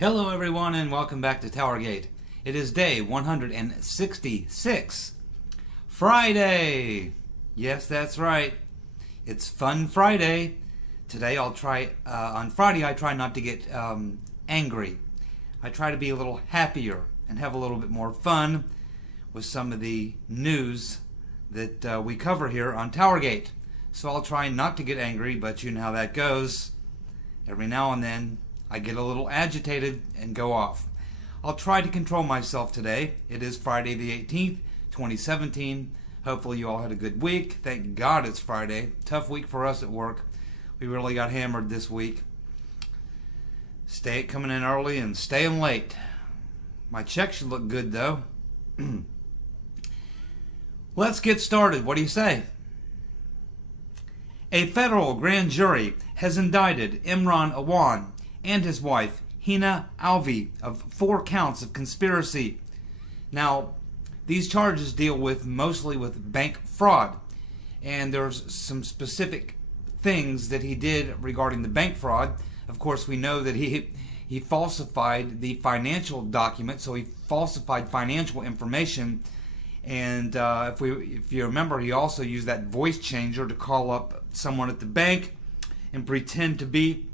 Hello everyone and welcome back to TowerGate. It is day 166. Friday! Yes, that's right. It's Fun Friday. Today I'll try, on Friday I try not to get angry. I try to be a little happier and have a little bit more fun with some of the news that we cover here on TowerGate. So I'll try not to get angry, but you know how that goes. Every now and then I get a little agitated and go off. I'll try to control myself today. It is Friday the 18th, 2017. Hopefully you all had a good week. Thank God it's Friday. Tough week for us at work. We really got hammered this week. Coming in early and staying late. My check should look good though. Let's get started. What do you say? A federal grand jury has indicted Imran Awan and his wife, Hina Alvi, of 4 counts of conspiracy. Now, these charges deal mostly with bank fraud, and there's some specific things that he did regarding the bank fraud. Of course, we know that he falsified the financial documents, so he falsified financial information. And if you remember, he also used that voice changer to call up someone at the bank and pretend to be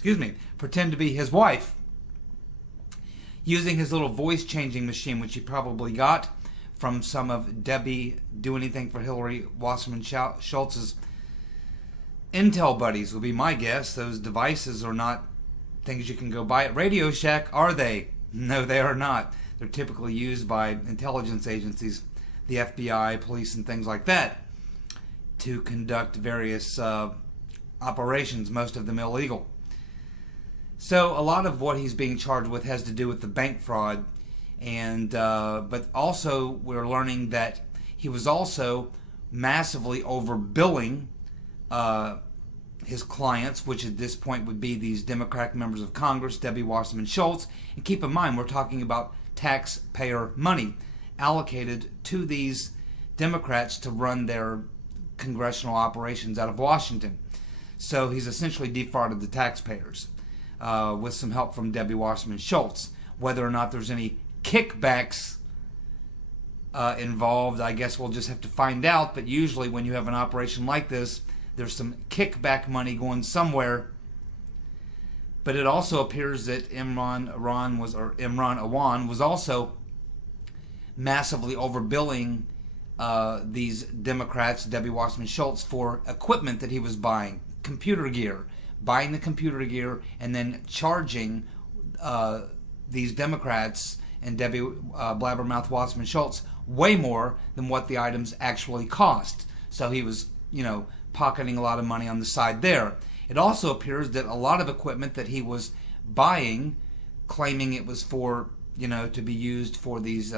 his wife, using his little voice changing machine, which he probably got from some of Debbie Do Anything for Hillary Wasserman Schultz's intel buddies, would be my guess. Those devices are not things you can go buy at Radio Shack, are they? No, they are not. They're typically used by intelligence agencies, the FBI, police, and things like that, to conduct various operations, most of them illegal. So a lot of what he's being charged with has to do with the bank fraud, and but also we're learning that he was also massively overbilling his clients, which at this point would be these Democratic members of Congress, Debbie Wasserman Schultz. And keep in mind, we're talking about taxpayer money allocated to these Democrats to run their congressional operations out of Washington. So he's essentially defrauded the taxpayers. With some help from Debbie Wasserman Schultz. Whether or not there's any kickbacks involved, I guess we'll just have to find out. But usually when you have an operation like this, there's some kickback money going somewhere. But it also appears that Imran Awan was also massively overbilling these Democrats, Debbie Wasserman Schultz, for equipment that he was buying, computer gear. Buying the computer gear and then charging these Democrats and Debbie Blabbermouth Wasserman Schultz way more than what the items actually cost. So he was, pocketing a lot of money on the side there. It also appears that a lot of equipment that he was buying, claiming it was for, to be used for these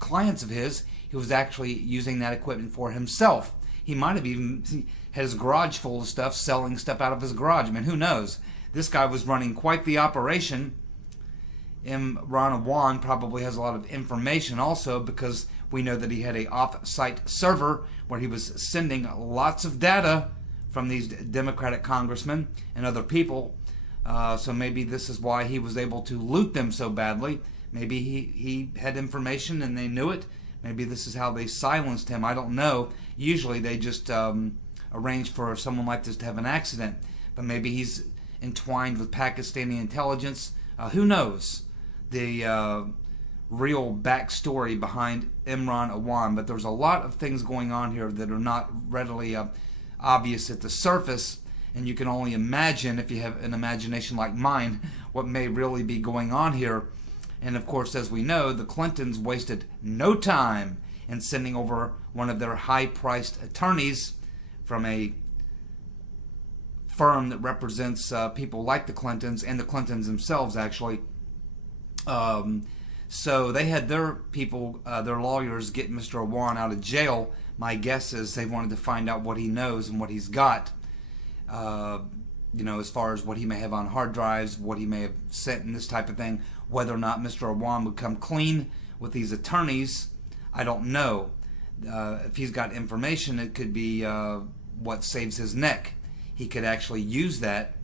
clients of his, he was actually using that equipment for himself. He might have even had his garage full of stuff, selling stuff out of his garage. I mean, who knows? This guy was running quite the operation. Imran Awan probably has a lot of information also, because we know that he had an off-site server where he was sending lots of data from these Democratic congressmen and other people. So maybe this is why he was able to loot them so badly. Maybe he had information and they knew it. Maybe this is how they silenced him. I don't know. Usually they just arrange for someone like this to have an accident. But maybe he's entwined with Pakistani intelligence. Who knows the real backstory behind Imran Awan. But there's a lot of things going on here that are not readily obvious at the surface. And you can only imagine, if you have an imagination like mine, what may really be going on here. And of course, as we know, the Clintons wasted no time in sending over one of their high-priced attorneys from a firm that represents people like the Clintons and the Clintons themselves, actually. So they had their people, their lawyers, get Mr. Awan out of jail. My guess is they wanted to find out what he knows and what he's got. As far as what he may have on hard drives, what he may have sent and this type of thing. Whether or not Mr. Awan would come clean with these attorneys, I don't know. If he's got information, it could be what saves his neck. He could actually use that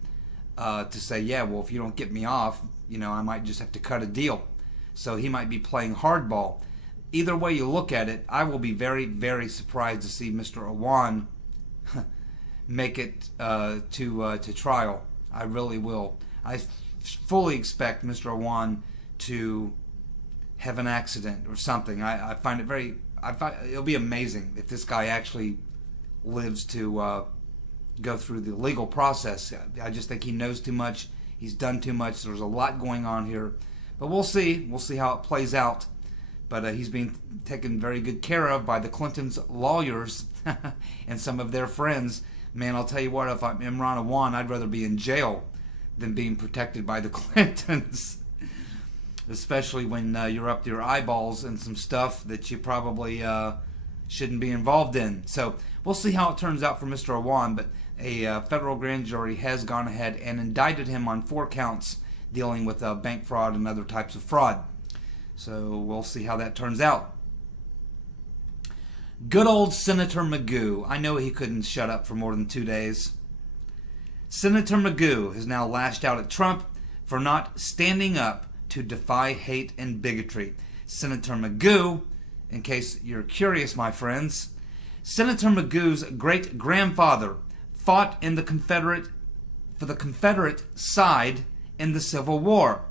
to say, yeah, well, if you don't get me off, I might just have to cut a deal. So he might be playing hardball. Either way you look at it, I will be very, very surprised to see Mr. Awan make it to trial. I really will. I fully expect Mr. Awan to have an accident or something. I find it it'll be amazing if this guy actually lives to go through the legal process. I just think he knows too much. He's done too much. There's a lot going on here. But we'll see. We'll see how it plays out. But he's being taken very good care of by the Clintons' lawyers and some of their friends. Man, I'll tell you what, if I'm Imran Awan, I'd rather be in jail than being protected by the Clintons. Especially when you're up to your eyeballs in some stuff that you probably shouldn't be involved in. So we'll see how it turns out for Mr. Awan. But a federal grand jury has gone ahead and indicted him on 4 counts dealing with bank fraud and other types of fraud. So we'll see how that turns out. Good old Senator Magoo. I know he couldn't shut up for more than 2 days. Senator Magoo has now lashed out at Trump for not standing up to defy hate and bigotry. Senator Magoo, in case you're curious, my friends, Senator Magoo's great-grandfather fought for the Confederate side in the Civil War.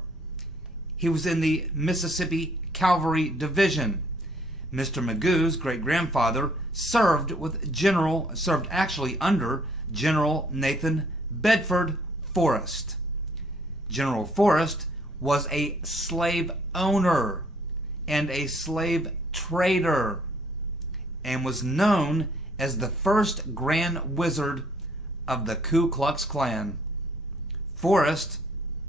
He was in the Mississippi Cavalry Division. Mr. Magoo's great-grandfather served under General Nathan Bedford Forrest. General Forrest was a slave owner and a slave trader and was known as the first Grand Wizard of the Ku Klux Klan.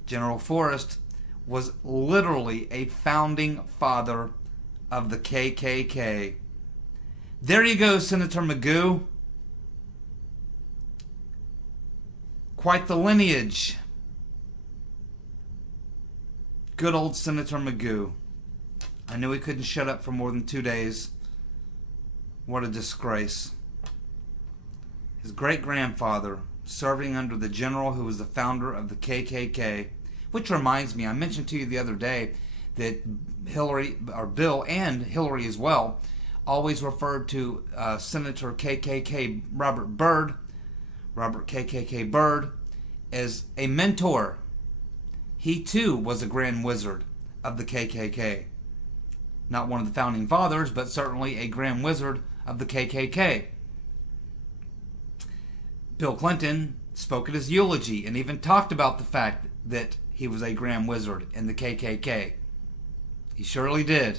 General Forrest, was literally a founding father of the KKK. There you go, Senator Magoo. Quite the lineage. Good old Senator Magoo. I knew he couldn't shut up for more than 2 days. What a disgrace. His great-grandfather serving under the general who was the founder of the KKK. Which reminds me, I mentioned to you the other day that Bill and Hillary as well, always referred to Senator KKK Robert KKK Byrd, as a mentor. He too was a grand wizard of the KKK. Not one of the founding fathers, but certainly a grand wizard of the KKK. Bill Clinton spoke at his eulogy and even talked about the fact that he was a grand wizard in the KKK. He surely did.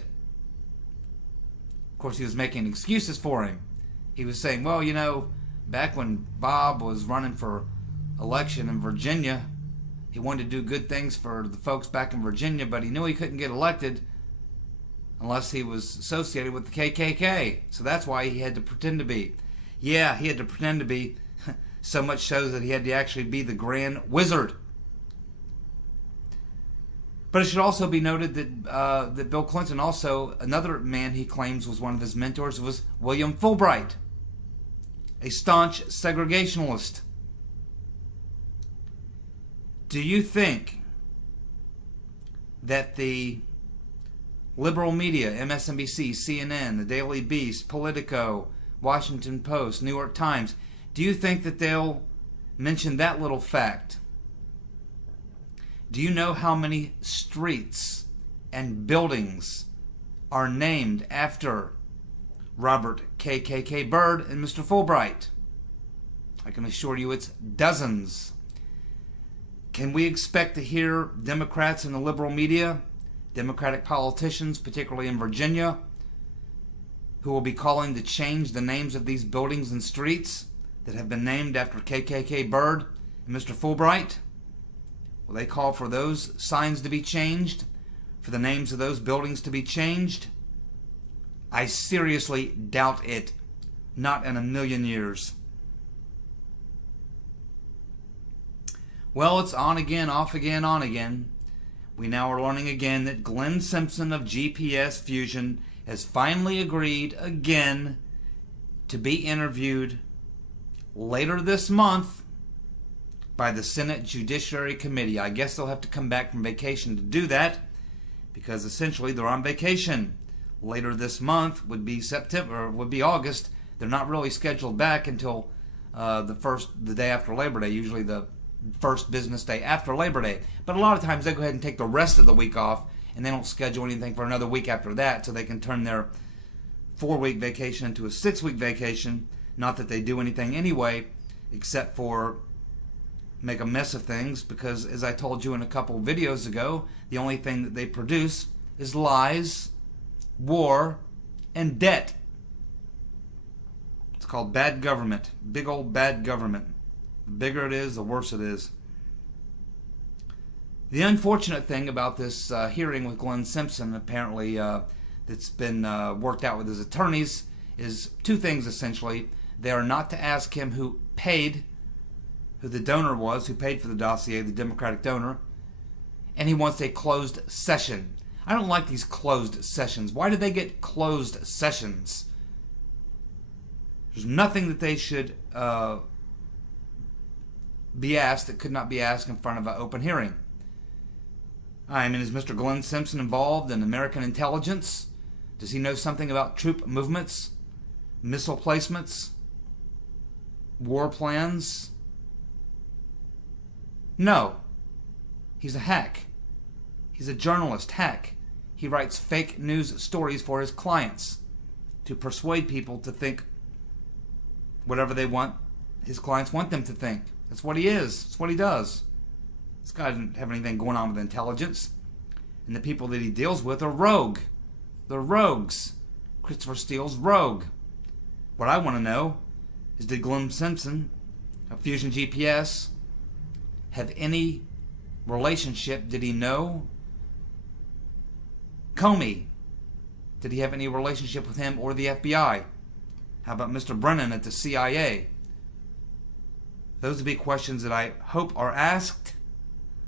Of course, he was making excuses for him. He was saying, well, back when Bob was running for election in Virginia, he wanted to do good things for the folks back in Virginia, but he knew he couldn't get elected unless he was associated with the KKK. So that's why he had to pretend to be. Yeah, he had to pretend to be. So much so that he had to actually be the Grand Wizard. But it should also be noted that Bill Clinton also, another man he claims was one of his mentors, was William Fulbright, a staunch segregationalist. Do you think that the liberal media, MSNBC, CNN, the Daily Beast, Politico, Washington Post, New York Times, do you think that they'll mention that little fact? Do you know how many streets and buildings are named after Robert KKK Byrd and Mr. Fulbright? I can assure you it's dozens. Can we expect to hear Democrats in the liberal media, Democratic politicians, particularly in Virginia, who will be calling to change the names of these buildings and streets that have been named after KKK Byrd and Mr. Fulbright? Will they call for those signs to be changed? For the names of those buildings to be changed? I seriously doubt it. Not in a million years. Well, it's on again, off again, on again. We now are learning again that Glenn Simpson of GPS Fusion has finally agreed again to be interviewed later this month by the Senate Judiciary Committee. I guess they'll have to come back from vacation to do that, because essentially they're on vacation. Later this month would be September, or would be August. They're not really scheduled back until the day after Labor Day, usually the first business day after Labor Day. But a lot of times they go ahead and take the rest of the week off, and they don't schedule anything for another week after that, so they can turn their 4-week vacation into a 6-week vacation. Not that they do anything anyway, except for make a mess of things, because as I told you in a couple of videos ago, the only thing that they produce is lies, war, and debt. It's called bad government. Big old bad government. The bigger it is, the worse it is. The unfortunate thing about this hearing with Glenn Simpson, apparently that's been worked out with his attorneys, is two things essentially. They are not to ask him who the donor was, who paid for the dossier, the Democratic donor, and he wants a closed session. I don't like these closed sessions. Why do they get closed sessions? There's nothing that they should be asked that could not be asked in front of an open hearing. I mean, is Mr. Glenn Simpson involved in American intelligence? Does he know something about troop movements, missile placements, war plans? No. He's a hack. He's a journalist hack. He writes fake news stories for his clients to persuade people to think whatever they want, his clients want them to think. That's what he is. That's what he does. This guy doesn't have anything going on with intelligence. And the people that he deals with are rogue. They're rogues. Christopher Steele's rogue. What I want to know is, did Glenn Simpson of Fusion GPS have any relationship? Did he know Comey? Did he have any relationship with him or the FBI? How about Mr. Brennan at the CIA? Those would be questions that I hope are asked.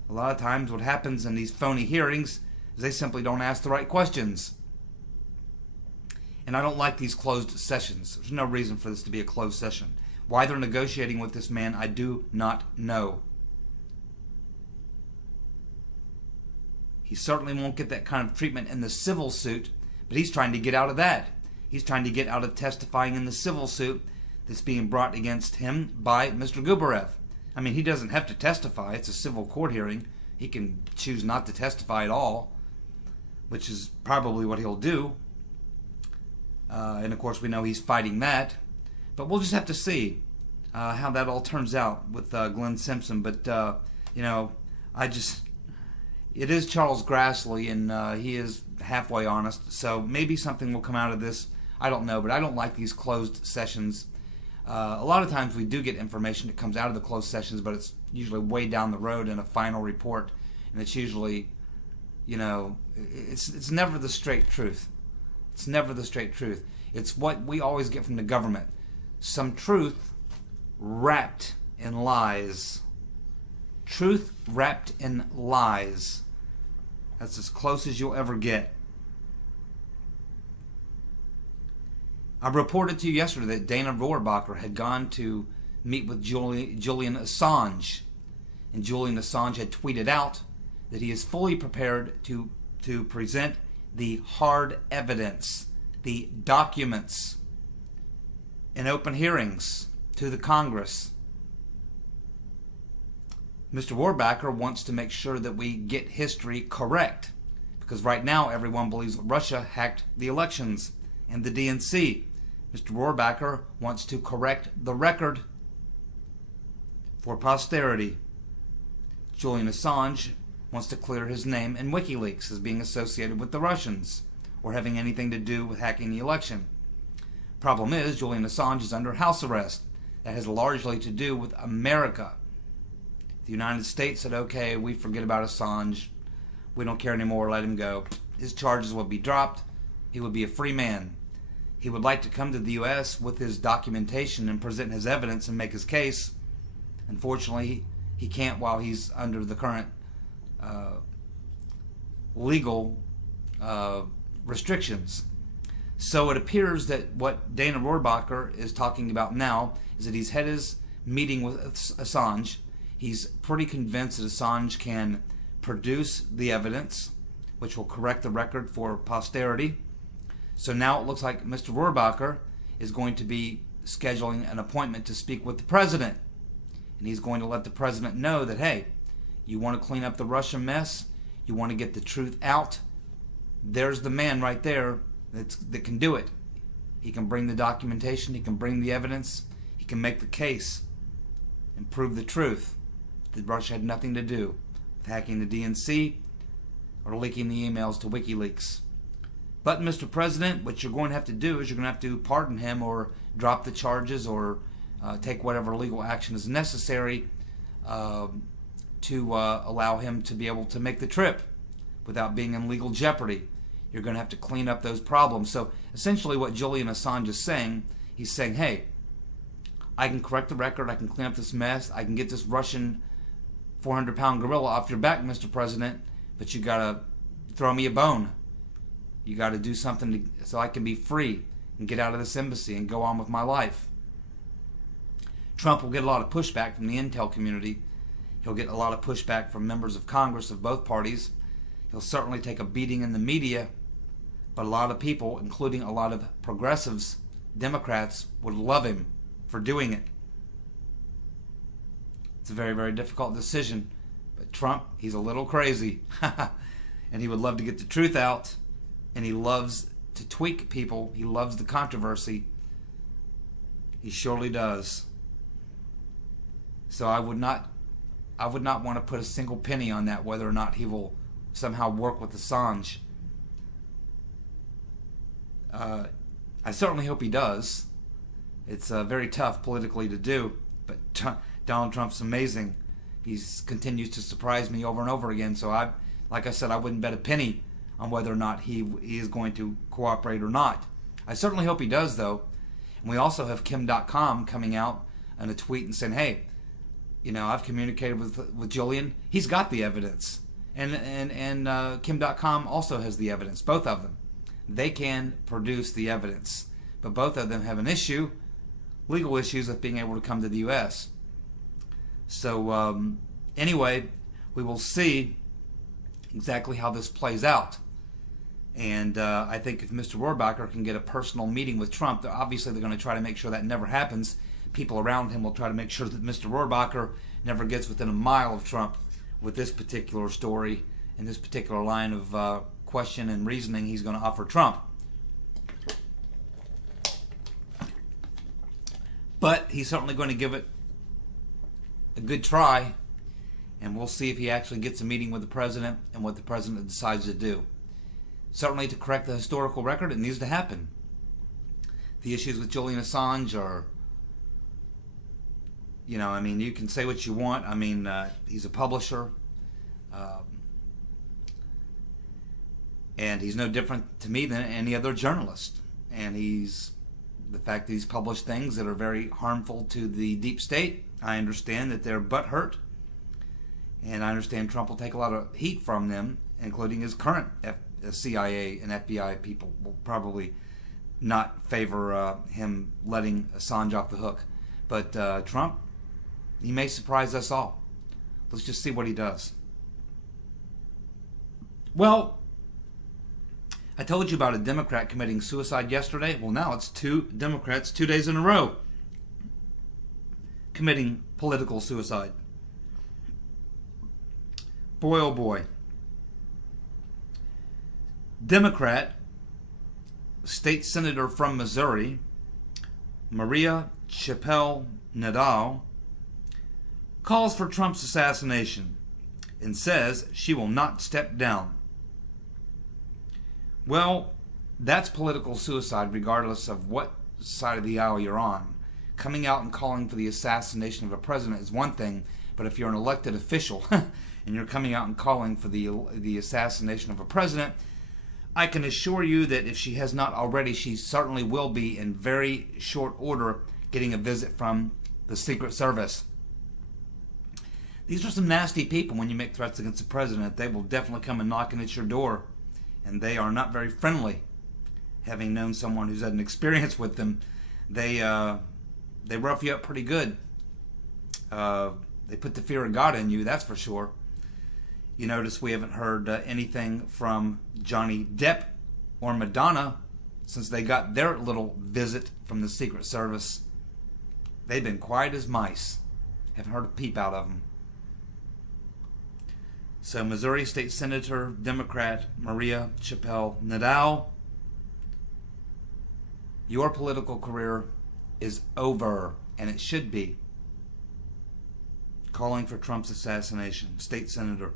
A lot of times what happens in these phony hearings is they simply don't ask the right questions. And I don't like these closed sessions. There's no reason for this to be a closed session. Why they're negotiating with this man, I do not know. He certainly won't get that kind of treatment in the civil suit, but he's trying to get out of that. He's trying to get out of testifying in the civil suit that's being brought against him by Mr. Gubarev. I mean, he doesn't have to testify. It's a civil court hearing. He can choose not to testify at all, which is probably what he'll do. And of course, we know he's fighting that. But we'll just have to see how that all turns out with Glenn Simpson. But, it is Charles Grassley, and he is halfway honest. So maybe something will come out of this. I don't know, but I don't like these closed sessions. A lot of times we do get information that comes out of the closed sessions, but it's usually way down the road in a final report, and it's usually, it's never the straight truth. It's never the straight truth. It's what we always get from the government. Some truth wrapped in lies. Truth wrapped in lies. That's as close as you'll ever get. I reported to you yesterday that Dana Rohrabacher had gone to meet with Julian Assange. And Julian Assange had tweeted out that he is fully prepared to present the hard evidence, the documents, in open hearings to the Congress. Mr. Rohrabacher wants to make sure that we get history correct, because right now everyone believes Russia hacked the elections and the DNC. Mr. Rohrabacher wants to correct the record for posterity. Julian Assange wants to clear his name in WikiLeaks as being associated with the Russians or having anything to do with hacking the election. Problem is, Julian Assange is under house arrest. That has largely to do with America. The United States said, okay, we forget about Assange. We don't care anymore, let him go. His charges will be dropped. He would be a free man. He would like to come to the U.S. with his documentation and present his evidence and make his case. Unfortunately, he can't while he's under the current legal restrictions. So it appears that what Dana Rohrabacher is talking about now is that he's had his meeting with Assange. He's pretty convinced that Assange can produce the evidence, which will correct the record for posterity. So now it looks like Mr. Rohrabacher is going to be scheduling an appointment to speak with the president. And he's going to let the president know that, hey, you want to clean up the Russian mess? You want to get the truth out? There's the man right there that can do it. He can bring the documentation. He can bring the evidence. He can make the case and prove the truth that Russia had nothing to do with hacking the DNC or leaking the emails to WikiLeaks. But, Mr. President, what you're going to have to do is you're going to have to pardon him or drop the charges or take whatever legal action is necessary to allow him to be able to make the trip without being in legal jeopardy. You're going to have to clean up those problems. So essentially what Julian Assange is saying, he's saying, hey, I can correct the record, I can clean up this mess, I can get this Russian 400-pound gorilla off your back, Mr. President, but you got to throw me a bone. You got to do something so I can be free and get out of this embassy and go on with my life. Trump will get a lot of pushback from the intel community. He'll get a lot of pushback from members of Congress of both parties. He'll certainly take a beating in the media, but a lot of people, including a lot of progressives, Democrats, would love him for doing it. It's a very, very difficult decision, but Trump, he's a little crazy, and he would love to get the truth out, and he loves to tweak people. He loves the controversy. He surely does. So I would not want to put a single penny on that, whether or not he will somehow work with Assange. I certainly hope he does. It's very tough politically to do, but Donald Trump's amazing. He continues to surprise me over and over again. So like I said, I wouldn't bet a penny on whether or not he is going to cooperate or not. I certainly hope he does, though. And we also have Kim.com coming out in a tweet and saying, hey, you know, I've communicated with Julian. He's got the evidence. And Kim.com also has the evidence, both of them. They can produce the evidence. But both of them have an issue, legal issues, with being able to come to the U.S. So anyway, we will see exactly how this plays out. And I think if Mr. Rohrabacher can get a personal meeting with Trump, obviously they're going to try to make sure that never happens. People around him will try to make sure that Mr. Rohrabacher never gets within a mile of Trump with this particular story and this particular line of question and reasoning he's going to offer Trump. But he's certainly going to give it a good try, and we'll see if he actually gets a meeting with the president and what the president decides to do. Certainly to correct the historical record, it needs to happen. The issues with Julian Assange are, you know, I mean, you can say what you want. I mean, he's a publisher, and he's no different to me than any other journalist. And the fact that he's published things that are very harmful to the deep state, I understand that they're butthurt, and I understand Trump will take a lot of heat from them, including his current CIA and FBI people will probably not favor him letting Assange off the hook. But Trump, he may surprise us all. Let's just see what he does. Well, I told you about a Democrat committing suicide yesterday. Well, now it's 2 Democrats 2 days in a row committing political suicide. Boy, oh boy. Democrat, state senator from Missouri, Maria Chappell Nadal, calls for Trump's assassination and says she will not step down. Well, that's political suicide regardless of what side of the aisle you're on. Coming out and calling for the assassination of a president is one thing, but if you're an elected official and you're coming out and calling for the assassination of a president, I can assure you that if she has not already, she certainly will be in very short order getting a visit from the Secret Service. These are some nasty people. When you make threats against the president, they will definitely come and knocking at your door. And they are not very friendly. Having known someone who's had an experience with them, they rough you up pretty good. They put the fear of God in you, that's for sure. You notice we haven't heard anything from Johnny Depp or Madonna since they got their little visit from the Secret Service. They've been quiet as mice. Haven't heard a peep out of them. So Missouri State Senator, Democrat Maria Chappell Nadal, your political career is over, and it should be. Calling for Trump's assassination. State Senator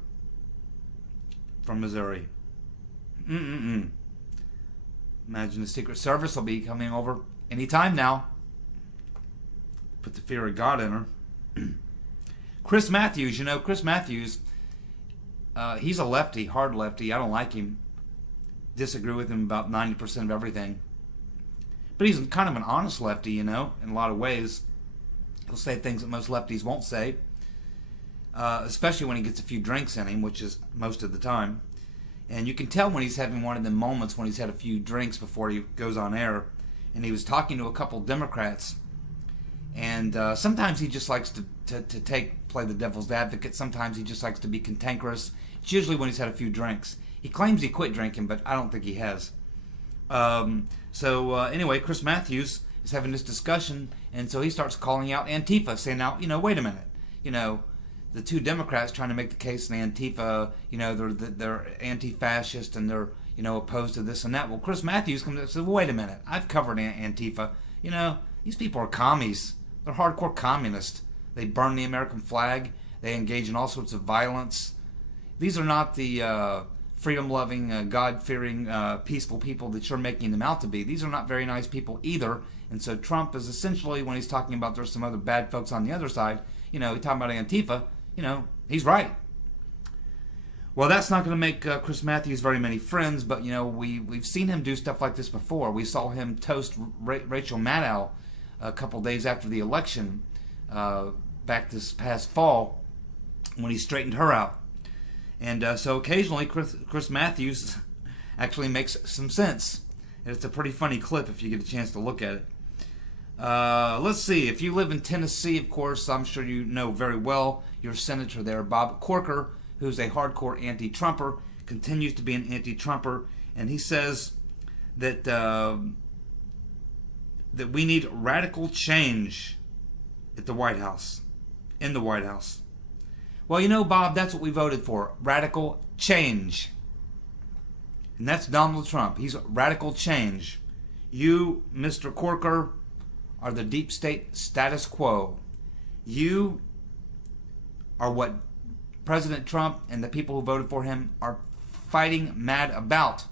from Missouri. Imagine the Secret Service will be coming over anytime now. Put the fear of God in her. Chris Matthews, Chris Matthews, he's a lefty, hard lefty. I don't like him. Disagree with him about 90% of everything. But he's kind of an honest lefty, in a lot of ways. He'll say things that most lefties won't say, especially when he gets a few drinks in him, which is most of the time. And you can tell when he's having one of them moments when he's had a few drinks before he goes on air. And he was talking to a couple Democrats. And sometimes he just likes to play the devil's advocate. Sometimes he just likes to be cantankerous. It's usually when he's had a few drinks. He claims he quit drinking, but I don't think he has. Anyway, Chris Matthews is having this discussion, and so he starts calling out Antifa, saying, now, wait a minute. The two Democrats trying to make the case in Antifa, they're anti-fascist and they're, opposed to this and that. Well, Chris Matthews comes up and says, well, wait a minute. I've covered Antifa. These people are commies. They're hardcore communists. They burn the American flag. They engage in all sorts of violence. These are not the freedom-loving, God-fearing, peaceful people that you're making them out to be. These are not very nice people either. And so Trump is essentially, when he's talking about there's some other bad folks on the other side, he's talking about Antifa, he's right. Well, that's not going to make Chris Matthews very many friends, but, we've seen him do stuff like this before. We saw him toast Rachel Maddow a couple days after the election back this past fall when he straightened her out. And so occasionally Chris Matthews actually makes some sense. And it's a pretty funny clip if you get a chance to look at it. Let's see. If you live in Tennessee, of course, I'm sure you know very well your senator there, Bob Corker, who's a hardcore anti-Trumper, continues to be an anti-Trumper, and he says that that we need radical change at the White House, in the White House. Well, Bob, that's what we voted for, radical change. And that's Donald Trump. He's radical change. You, Mr. Corker, are the deep state status quo. You are what President Trump and the people who voted for him are fighting mad about.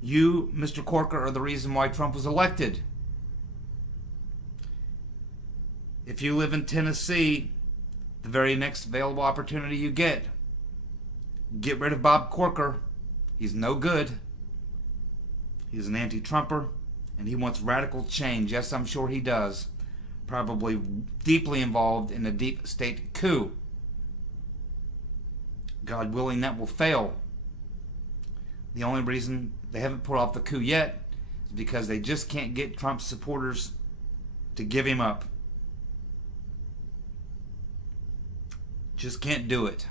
You, Mr. Corker, are the reason why Trump was elected. If you live in Tennessee, the very next available opportunity you get rid of Bob Corker. He's no good. He's an anti-Trumper, and he wants radical change. Yes, I'm sure he does. Probably deeply involved in a deep state coup. God willing, that will fail. The only reason they haven't pulled off the coup yet is because they just can't get Trump's supporters to give him up. Just can't do it.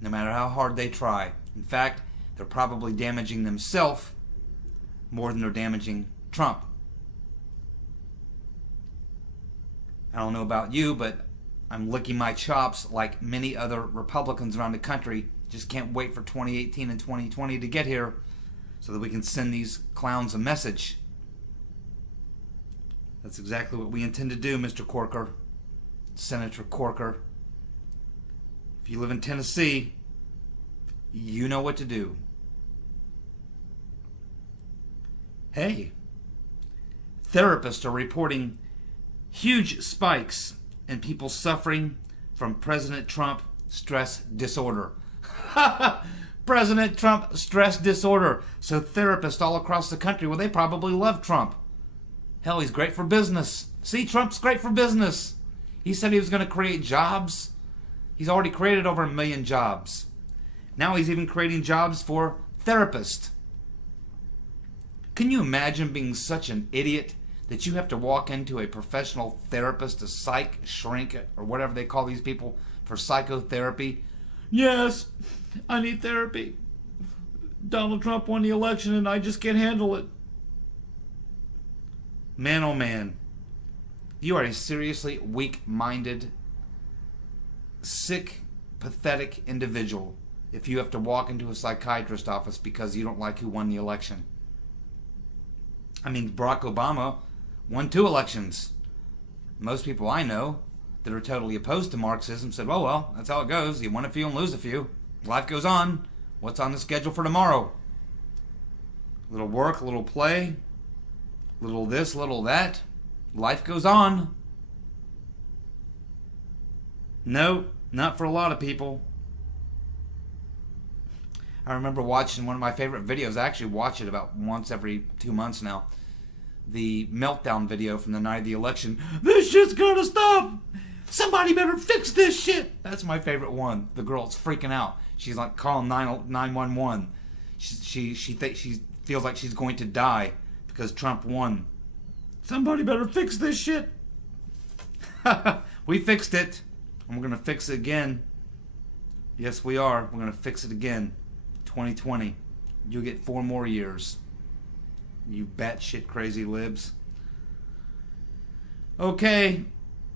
No matter how hard they try. In fact, they're probably damaging themselves more than they're damaging Trump. I don't know about you, but I'm licking my chops like many other Republicans around the country. Just can't wait for 2018 and 2020 to get here so that we can send these clowns a message. That's exactly what we intend to do, Mr. Corker, Senator Corker. If you live in Tennessee, you know what to do. Hey, therapists are reporting huge spikes in people suffering from President Trump stress disorder. President Trump stress disorder. So therapists all across the country, well, they probably love Trump. Hell, he's great for business. See, Trump's great for business. He said he was going to create jobs. He's already created over 1 million jobs. Now he's even creating jobs for therapists. Can you imagine being such an idiot that you have to walk into a professional therapist, a psych shrink, or whatever they call these people, for psychotherapy. Yes, I need therapy. Donald Trump won the election and I just can't handle it. Man, oh man. You are a seriously weak-minded, sick, pathetic individual if you have to walk into a psychiatrist office because you don't like who won the election. I mean, Barack Obama won 2 elections. Most people I know that are totally opposed to Marxism said, well, that's how it goes. You win a few and lose a few. Life goes on. What's on the schedule for tomorrow? A little work, a little play, a little this, a little that. Life goes on. No, not for a lot of people. I remember watching one of my favorite videos. I actually watch it about once every 2 months now. The meltdown video from the night of the election. This shit's gotta stop! Somebody better fix this shit! That's my favorite one. The girl's freaking out. She's like calling 911. She feels like she's going to die because Trump won. Somebody better fix this shit. We fixed it. And we're going to fix it again. Yes, we are. We're going to fix it again. 2020. You'll get 4 more years. You batshit crazy libs. Okay.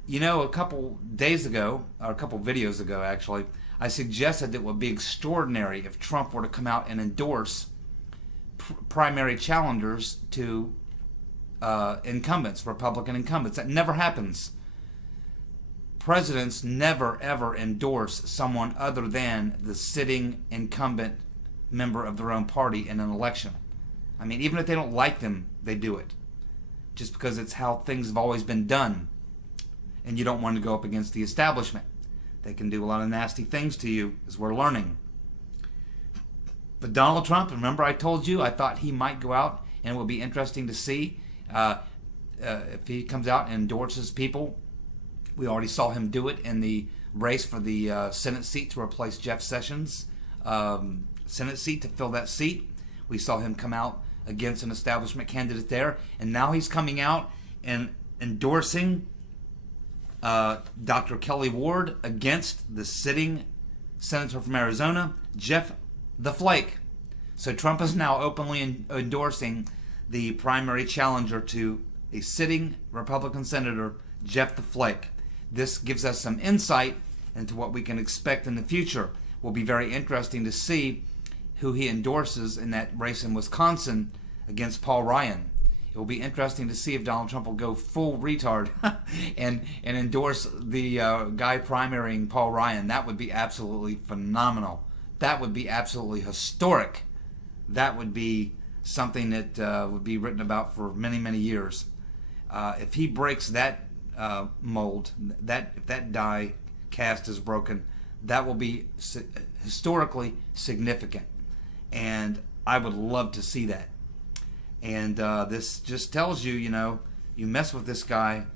You know, a couple days ago, or a couple videos ago actually, I suggested that it would be extraordinary if Trump were to come out and endorse primary challengers to incumbents, Republican incumbents. That never happens. Presidents never ever endorse someone other than the sitting incumbent member of their own party in an election. I mean, even if they don't like them, they do it. Just because it's how things have always been done. And you don't want to go up against the establishment. They can do a lot of nasty things to you, as we're learning. But Donald Trump, remember I told you I thought he might go out, and it would be interesting to see if he comes out and endorses people. We already saw him do it in the race for the Senate seat to replace Jeff Sessions' Senate seat, to fill that seat. We saw him come out against an establishment candidate there, and now he's coming out and endorsing Dr. Kelly Ward against the sitting senator from Arizona, Jeff the Flake. So Trump is now openly endorsing the primary challenger to a sitting Republican senator, Jeff the Flake. This gives us some insight into what we can expect in the future. Will be very interesting to see who he endorses in that race in Wisconsin against Paul Ryan. It will be interesting to see if Donald Trump will go full retard and endorse the guy primarying Paul Ryan. That would be absolutely phenomenal. That would be absolutely historic. That would be something that would be written about for many, many years. If he breaks that mold, if that die cast is broken, that will be historically significant. And I would love to see that. And this just tells you, you know, you mess with this guy,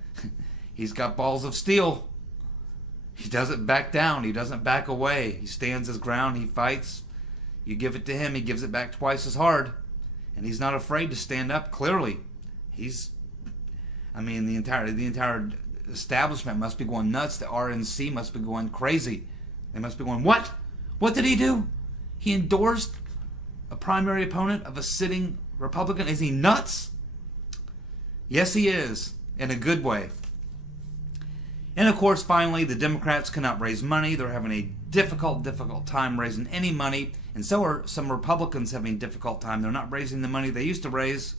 he's got balls of steel. He doesn't back down. He doesn't back away. He stands his ground. He fights. You give it to him, he gives it back twice as hard. And he's not afraid to stand up, clearly. I mean, the entire establishment must be going nuts. The RNC must be going crazy. They must be going, what? What did he do? He endorsed a primary opponent of a sitting Republican? Is he nuts? Yes, he is, in a good way. And of course, finally, the Democrats cannot raise money. They're having a difficult time raising any money. And so are some Republicans having a difficult time. They're not raising the money they used to raise.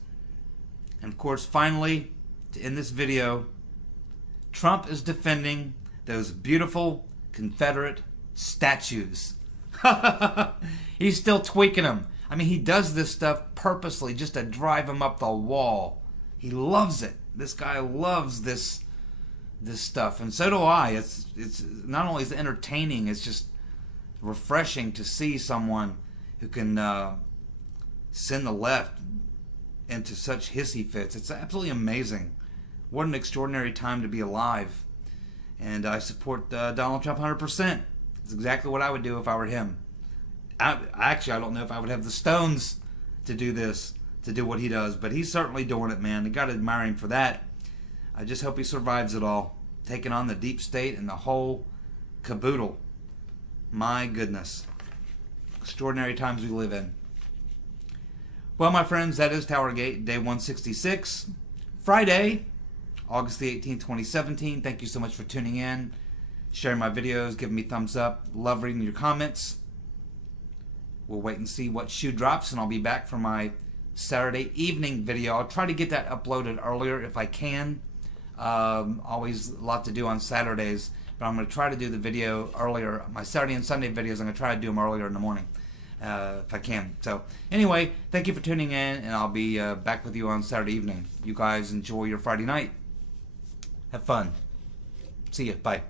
And of course, finally, to end this video, Trump is defending those beautiful Confederate statues. He's still tweaking them. I mean, he does this stuff purposely just to drive him up the wall. He loves it. This guy loves this stuff, and so do I. It's not only is it entertaining, it's just refreshing to see someone who can send the left into such hissy fits. It's absolutely amazing. What an extraordinary time to be alive. And I support Donald Trump 100%. It's exactly what I would do if I were him. I don't know if I would have the stones to do this, to do what he does. But he's certainly doing it, man. You got to admire him for that. I just hope he survives it all. Taking on the deep state and the whole caboodle. My goodness. Extraordinary times we live in. Well, my friends, that is TowerGate, day 166. Friday, August the 18th, 2017. Thank you so much for tuning in, sharing my videos, giving me thumbs up. Love reading your comments. We'll wait and see what shoe drops, and I'll be back for my Saturday evening video. I'll try to get that uploaded earlier if I can. Always a lot to do on Saturdays, but I'm going to try to do the video earlier. My Saturday and Sunday videos, I'm going to try to do them earlier in the morning. If I can. So anyway, thank you for tuning in, and I'll be back with you on Saturday evening. You guys enjoy your Friday night. Have fun. See you. Bye.